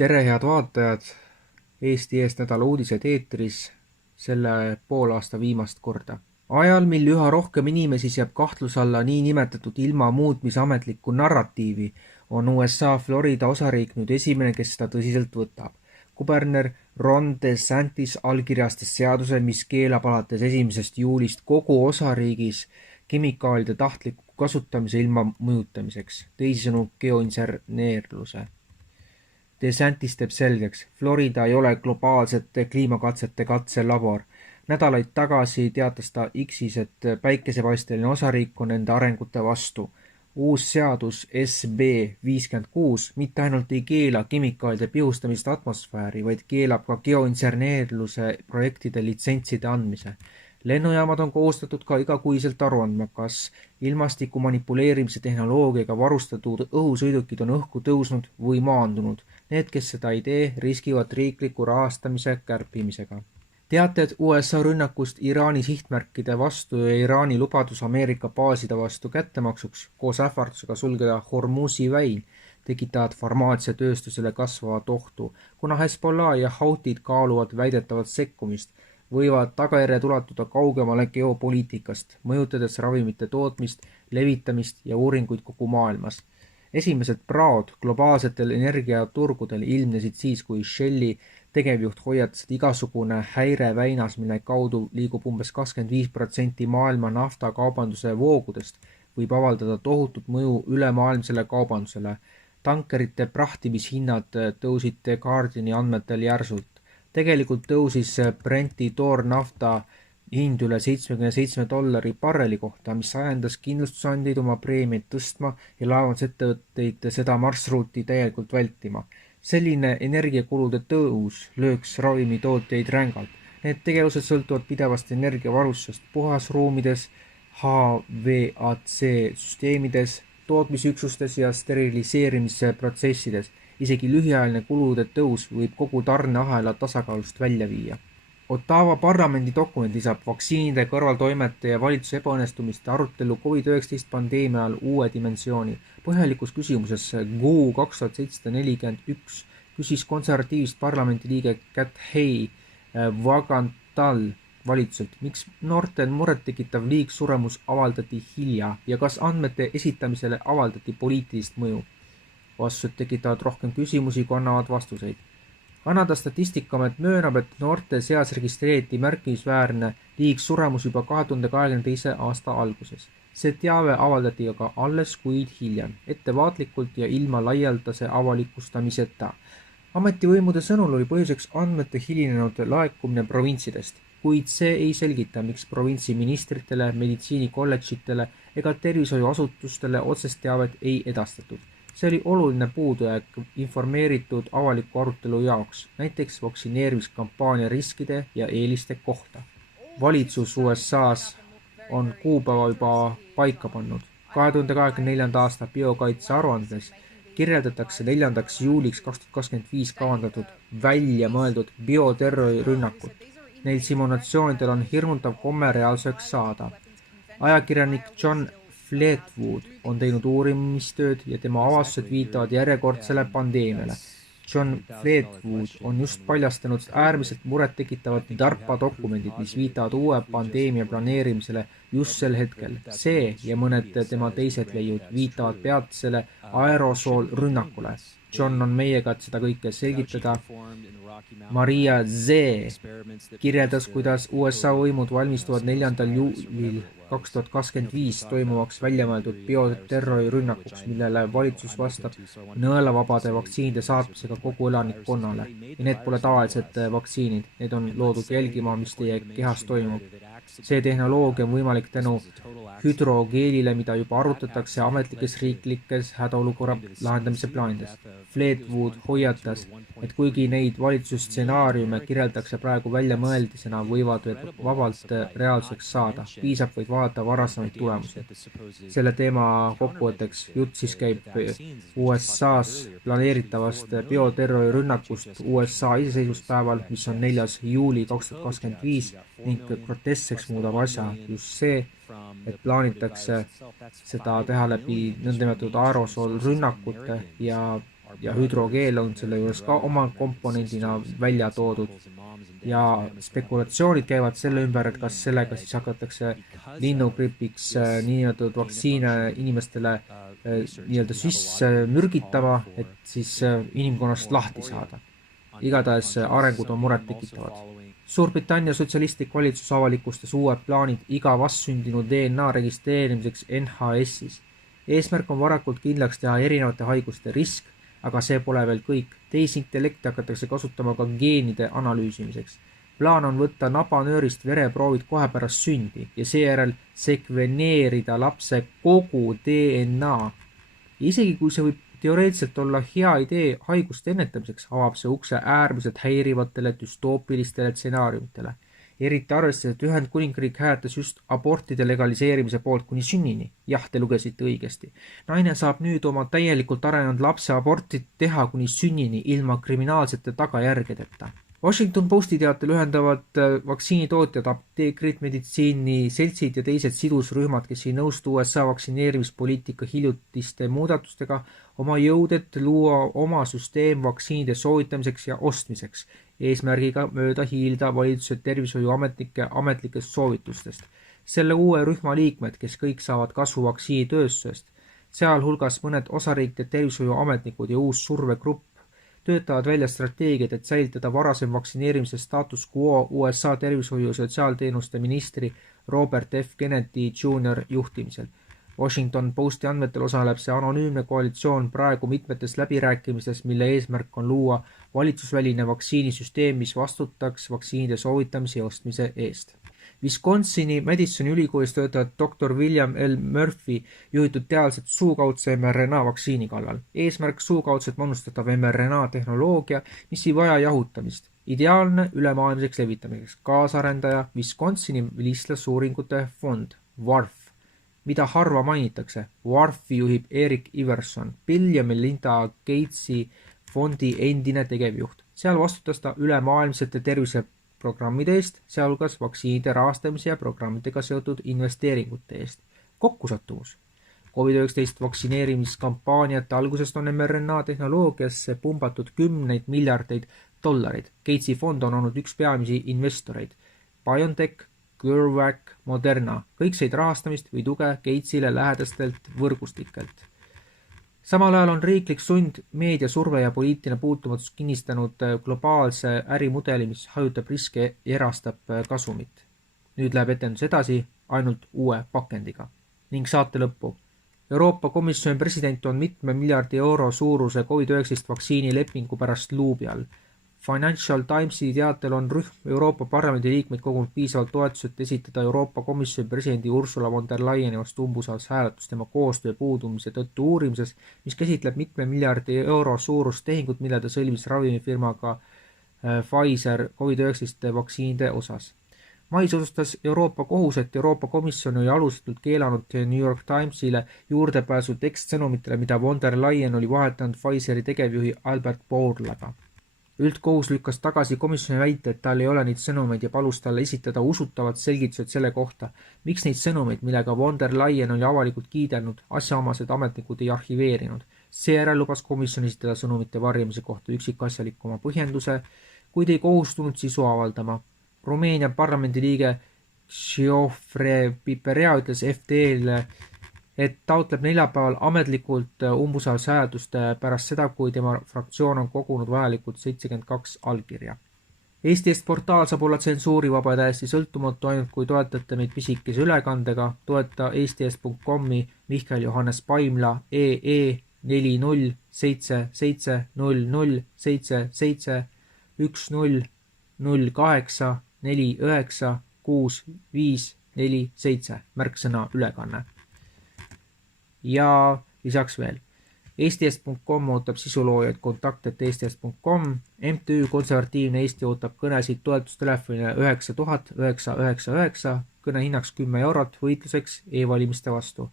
Tere, head vaatajad! Eesti eest nädala uudised eetris selle poolaasta viimast korda. Ajal, mil üha rohkem inimesi seab kahtluse alla niinimetatud ilma muutmise ametlikku narratiivi, on USA Florida osariik nüüd esimene, kes seda tõsiselt võtab. Kuberner Ron DeSantis allkirjastas seaduse, mis keelab alates 1. juulist kogu osariigis kemikaalide tahtliku kasutamise ilma mõjutamiseks, teisisõnu geoinseneerluse. DeSantis teeb selgeks, Florida ei ole globaalsete kliimakatsete katselabor. Nädalaid tagasi teatas ta X-is, et päikesepaisteline osariik on enda arengute vastu. Uus seadus SB 56 mitte ainult ei keela kemikaalide pihustamist atmosfääri, vaid keelab ka geoinseneerluse projektide litsentside andmise. Lennujaamad on kohustatud ka igakuiselt aru andma, kas ilmastiku manipuleerimise tehnoloogiaga varustatud õhusõidukid on õhku tõusnud või maandunud. Need, kes seda ei tee, riskivad riikliku rahastamise kärpimisega. Teated USA rünnakust Iraani sihtmärkide vastu ja Iraani lubadus Ameerika baaside vastu kättemaksuks koos ähvardusega sulgeda Hormuzi väin tekitavad farmaatsiatööstusele kasvavat ohtu, kuna Hezbollah ja Hautid kaaluvad väidetavat sekkumist, võivad tagajärjed ulatuda kaugemale geopoliitikast, mõjutades ravimite tootmist, levitamist ja uuringuid kogu maailmas. Esimesed praod globaalsetel energiaturgudel ilmnesid siis, kui Shelli tegevjuht hoiatas, et igasugune häire väinas, mille kaudu liigub umbes 25% maailma naftakaubanduse voogudest, võib avaldada tohutut mõju ülemaailmsele kaubandusele. Tankerite prahtimishinnad tõusid The Guardiani andmetel järsult. Tegelikult tõusis Brenti toornafta hind üle $77 barreli kohta, mis ajendas kindlustusandjaid oma preemiaid tõstma ja laevandusettevõtteid seda marsruuti täielikult vältima. Selline energiakulude tõus lööks ravimitootjaid rängalt. Need tegevused sõltuvad pidevast energiavarustusest puhasruumides, HVAC süsteemides, tootmisüksustes ja steriliseerimise protsessides. Isegi lühiajaline kulude tõus võib kogu tarneahela tasakaalust välja viia. Ottawa parlamendi dokument lisab vaktsiinide kõrvaltoimete ja valitsuse ebaõnnestumiste arutelu COVID-19 pandeemia ajal uue dimensiooni. Põhjalikus küsimuses GU 2741 küsis konservatiivist parlamendi liige Kat Hay Vagantal valitsuselt, miks noortel murettekitav liigsuremus avaldati hilja ja kas andmete esitamisele avaldati poliitilist mõju. Vastused tekitavad rohkem küsimusi, kui annavad vastuseid. Kanada Statistikaamet möönab, et noorte seas registreeriti märkimisväärne liigsuremus juba 2022. aasta alguses. See teave avaldati aga alles kuid hiljem, ettevaatlikult ja ilma laialdase avalikustamiseta. Ametivõimude sõnul oli põhjuseks andmete hilinenud laekumine provintsidest, kuid see ei selgita, miks provintsi ministritele, meditsiinikolledžitele ega tervishoiuasutustele otsest teavet ei edastatud. See oli oluline puudujääk informeeritud avaliku arutelu jaoks, näiteks vaktsineerimiskampaania riskide ja eeliste kohta. Valitsus USA's on kuupäeva juba paika pannud. 2024. aasta biokaitse aruandes kirjeldatakse 4. juuliks 2025 kavandatud välja mõeldud bioterrorirünnakut. Neil simulatsioonidel on hirmutav komme reaalsuseks saada. Ajakirjanik John Fleetwood on teinud uurimistööd ja tema avastused viitavad järjekordsele pandeemiale. John Fleetwood on just paljastanud äärmiselt murettekitavad DARPA dokumendid, mis viitavad uue pandeemia planeerimisele just sel hetkel. See ja mõned tema teised leiud viitavad peatsele aerosoolrünnakule. John on meiega, et seda kõike selgitada. Maria Z. kirjeldas, kuidas USA võimud valmistuvad 4. juulil 2025 toimuvaks väljamõeldud bioterrorirünnakuks, millele valitsus vastab nõelavabade vaktsiinide saatmisega kogu elanikkonnale. Ja need pole tavalised vaktsiinid, need on loodud jälgima, mis teie kehas toimub. See tehnoloogia on võimalik tänu hüdrogeelile, mida juba arutatakse ametlikes riiklikes hädaolukorra lahendamise plaanides. Fleetwood hoiatas, et kuigi neid valitsusstsenaariume kirjeldatakse praegu väljamõeldisena, võivad vabalt reaalsuseks saada. Piisab vaid vaadata varasemaid tulemusi. Selle teema kokkuvõtteks jutt siis käib USA's planeeritavast bioterrorirünnakust USA iseseisvuspäeval, mis on 4. juuli 2025 ning groteskseks muudab asja just see, et plaanitakse seda teha läbi nõndanimetatud aerosoolrünnakute ja ja hüdrogeel on selle juures ka oma komponendina välja toodud. Ja spekulatsioonid käivad selle ümber, et kas sellega siis hakatakse linnugripiks niinimetatud vaktsiine inimestele nii-öelda sisse mürgitama, et siis inimkonnast lahti saada. Igatahes arengud on muret tekitavad. Suurbritannia sotsialistlik valitsus avalikustas uued plaanid iga vastsündinud DNA registreerimiseks NHS-is. Eesmärk on varakult kindlaks teha erinevate haiguste risk, aga see pole veel kõik. Tehisintellekti hakatakse kasutama ka geenide analüüsimiseks. Plaan on võtta nabanöörist vereproovid kohe pärast sündi ja seejärel sekveneerida lapse kogu DNA. Isegi kui see võib teoreetiliselt olla hea idee haiguste ennetamiseks, avab see ukse äärmiselt häirivatele düstoopilistele stsenaariumitele. Eriti arvestades, et Ühendkuningriik hääletas just abortide legaliseerimise poolt kuni sünnini. Jah, te lugesite õigesti. Naine saab nüüd oma täielikult arenenud lapse abortit teha kuni sünnini ilma kriminaalsete tagajärgedeta. Washington Posti teatel ühendavad vaktsiinitootjad, apteekrid, meditsiini seltsid ja teised sidusrühmad, kes ei nõustu USA vaktsineerimispoliitika hiljutiste muudatustega, oma jõud, et luua oma süsteem vaktsiinide soovitamiseks ja ostmiseks, eesmärgiga mööda hiilda valitsuse tervishoiuametnike ametlikest soovitustest. Selle uue rühma liikmed, kes kõik saavad kasu vaktsiinitööstusest, sealhulgas mõned osariikide tervishoiuametnikud ja uus survegrupp, töötavad välja strateegiad, et säilitada varasem vaktsineerimise status quo USA tervishoiu ja sotsiaalteenuste ministri Robert F. Kennedy Jr. juhtimisel. Washington Posti andmetel osaleb see anonüümne koalitsioon praegu mitmetes läbirääkimistes, mille eesmärk on luua valitsusväline vaktsiinisüsteem, mis vastutaks vaktsiinide soovitamise ja ostmise eest. Wisconsini Madisoni ülikoolis töötavad Dr. William L. Murphy juhitud teadlased suukaudse mRNA vaktsiini kallal. Eesmärk suukaudselt manustatav mRNA tehnoloogia, mis ei vaja jahutamist. Ideaalne ülemaailmseks levitamiseks. Kaasarendaja Wisconsini vilistlusuuringute fond, WARF, mida harva mainitakse. WARF-i juhib Erik Iverson, Bill ja Melinda Gatesi fondi endine tegevjuht. Seal vastutas ta ülemaailmsete terviseprogrammide eest, sealhulgas vaktsiinide rahastamise ja programmidega seotud investeeringute eest. Kokkusattumus. COVID-19 vaktsineerimiskampaaniate algusest on mRNA tehnoloogiasse pumbatud $10 miljardeid. Gatesi fond on olnud üks peamisi investoreid. BioNTech, CureVac, Moderna. Kõik said rahastamist või tuge Gatesile lähedastelt võrgustikelt. Samal ajal on riiklik sund, meediasurve ja poliitiline puutumatus kinnistanud globaalse ärimudeli, mis hajutab riske ja erastab kasumit. Nüüd läheb etendus edasi ainult uue pakendiga. Ning saate lõppu. Euroopa Komisjoni president on mitme miljardi euro suuruse COVID-19 vaktsiini lepingu pärast luubi all. Financial Timesi teatel on rühm Euroopa Parlamendi liikmeid kogunud piisavalt toetused esitada Euroopa Komisjoni presidendi Ursula von der Leyeni vastu umbusaldushääletus tema koostöö puudumise tõttu uurimises, mis käsitleb mitme miljardi euro suurust tehingut, mille ta sõlmis ravimifirmaga Pfizer COVID-19 vaktsiinide osas. Mais otsustas Euroopa kohus, et Euroopa Komisjon oli alusetult keelanud New York Timesile juurdepääsu tekstsõnumitele, mida von der Leyen oli vahetanud Pfizeri tegevjuhi Albert Bourlaga. Üldkohus lükkas tagasi komisjoni väite, et tal ei ole neid sõnumeid ja palus talle esitada usutavad selgitused selle kohta, miks neid sõnumeid, millega von der Leyen oli avalikult kiidelnud, asjaomased ametnikud ei arhiveerinud. Seejärel lubas komisjon esitada sõnumite varjamise kohta üksikasjalikuma põhjenduse, kuid ei kohustunud sisu avaldama. Rumeenia parlamendiliige Geoffrey Piperea ütles FTE-le, et taotleb neljapäeval ametlikult umbusaldushääletust pärast seda, kui tema fraktsioon on kogunud vajalikult 72 allkirja. Eesti Eest portaal saab olla tsensuurivaba ja täiesti sõltumatu ainult kui toetate meid pisikese ülekandega. Toeta eestieest.com-i Mihkel Johannes Paimla EE 4077000078496547 märksõna ülekanne. Ja lisaks veel. eestieest.com ootab sisuloojaid kontaktet eestieest.com. MTÜ Konservatiivne Eesti ootab kõnesid toetustelefonile 900999, kõne hinnaks 10 eurot võitluseks e-valimiste vastu.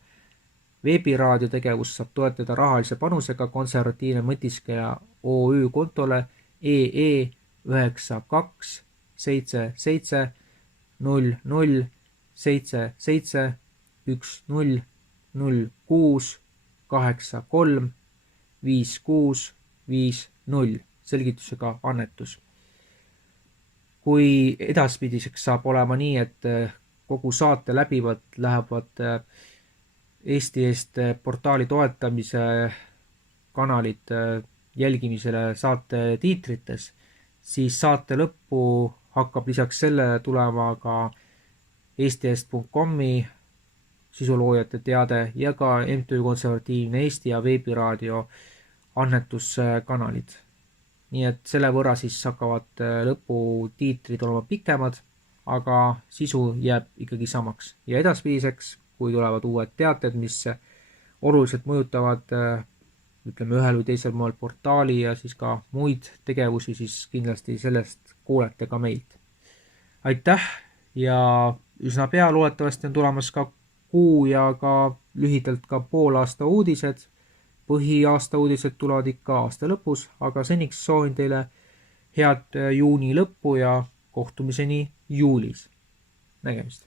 Veebiraadio tegevus saab toetada rahalise panusega Konservatiivne mõtiskleja OÜ kontole EE 9277007710068356 50 selgitusega annetus. Kui edaspidiseks saab olema nii, et kogu saate läbivalt lähevad Eesti Eest portaali toetamise kanalid jälgimisele saate tiitrites, siis saate lõppu hakkab lisaks sellele tulema ka eestieest.com-i sisuloojate teade ja ka MTÜ Konservatiivne Eesti ja Veebiraadio annetuskanalid. Nii et selle võrra siis hakkavad lõputiitrid olema pikemad, aga sisu jääb ikkagi samaks. Ja edaspidiseks, kui tulevad uued teated, mis oluliselt mõjutavad ühel või teisel moel portaali ja siis ka muid tegevusi, siis kindlasti sellest kuulete ka meilt. Aitäh ja üsna pea loodetavasti on tulemas ka kuu ja ka lühidalt ka poolaasta uudised. Põhiaasta uudised tulevad ikka aasta lõpus, aga seniks soovin teile head juuni lõppu ja kohtumiseni juulis. Nägemist!